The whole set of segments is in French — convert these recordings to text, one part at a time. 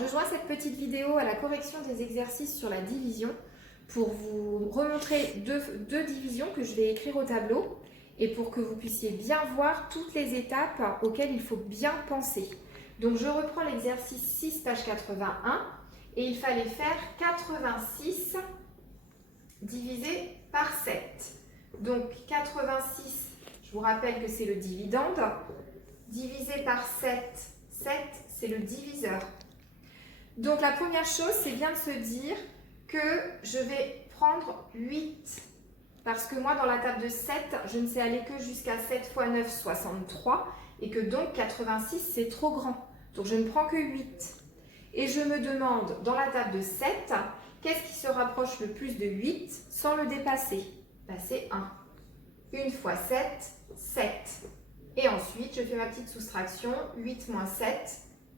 Je joins cette petite vidéo à la correction des exercices sur la division pour vous remontrer deux divisions que je vais écrire au tableau et pour que vous puissiez bien voir toutes les étapes auxquelles il faut bien penser. Donc je reprends l'exercice 6, page 81 et il fallait faire 86 divisé par 7. Donc 86, je vous rappelle que c'est le dividende, divisé par 7, 7 c'est le diviseur. Donc la première chose, c'est bien de se dire que je vais prendre 8. Parce que moi, dans la table de 7, je ne sais aller que jusqu'à 7 x 9, 63. Et que donc 86, c'est trop grand. Donc je ne prends que 8. Et je me demande, dans la table de 7, qu'est-ce qui se rapproche le plus de 8 sans le dépasser? Ben, c'est 1. 1 fois 7, 7. Et ensuite, je fais ma petite soustraction. 8 moins 7,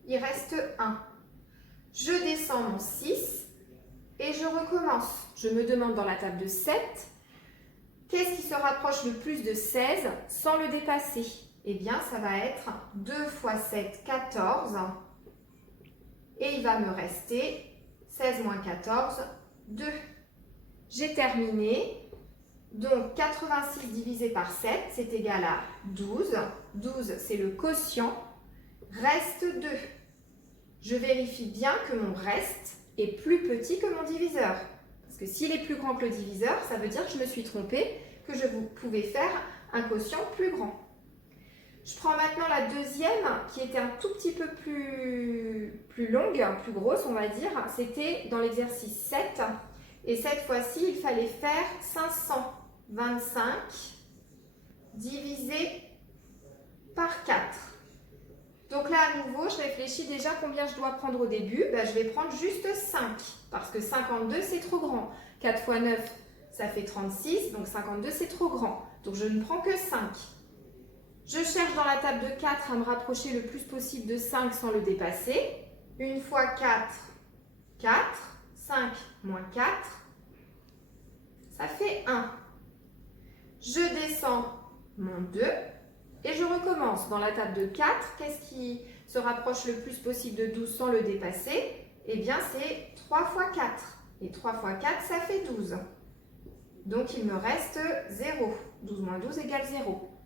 il reste 1. Je descends mon 6 et je recommence. Je me demande dans la table de 7, qu'est-ce qui se rapproche le plus de 16 sans le dépasser? Eh bien, ça va être 2 fois 7, 14. Et il va me rester 16 moins 14, 2. J'ai terminé. Donc, 86 divisé par 7, c'est égal à 12. 12, c'est le quotient. Reste 2. Je vérifie bien que mon reste est plus petit que mon diviseur. Parce que s'il est plus grand que le diviseur, ça veut dire que je me suis trompée, que je pouvais faire un quotient plus grand. Je prends maintenant la deuxième, qui était un tout petit peu plus longue, plus grosse, on va dire. C'était dans l'exercice 7. Et cette fois-ci, il fallait faire 525 divisé par 4. Donc là, à nouveau, je réfléchis déjà combien je dois prendre au début. Ben, je vais prendre juste 5, parce que 52, c'est trop grand. 4 fois 9, ça fait 36, donc 52, c'est trop grand. Donc je ne prends que 5. Je cherche dans la table de 4 à me rapprocher le plus possible de 5 sans le dépasser. 1 fois 4, 4. 5 moins 4, ça fait 1. Je descends mon 2. Et je recommence. Dans la table de 4, qu'est-ce qui se rapproche le plus possible de 12 sans le dépasser? Eh bien, c'est 3 fois 4. Et 3 fois 4, ça fait 12. Donc, il me reste 0. 12 moins 12 égale 0.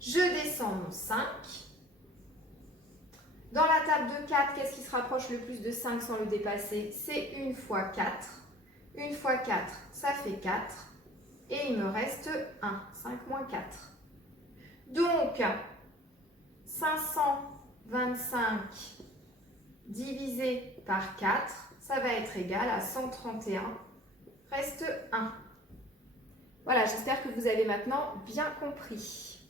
Je descends mon 5. Dans la table de 4, qu'est-ce qui se rapproche le plus de 5 sans le dépasser? C'est 1 fois 4. 1 fois 4, ça fait 4. Et il me reste 1. 5 moins 4. Donc, 525 divisé par 4, ça va être égal à 131, reste 1. Voilà, j'espère que vous avez maintenant bien compris.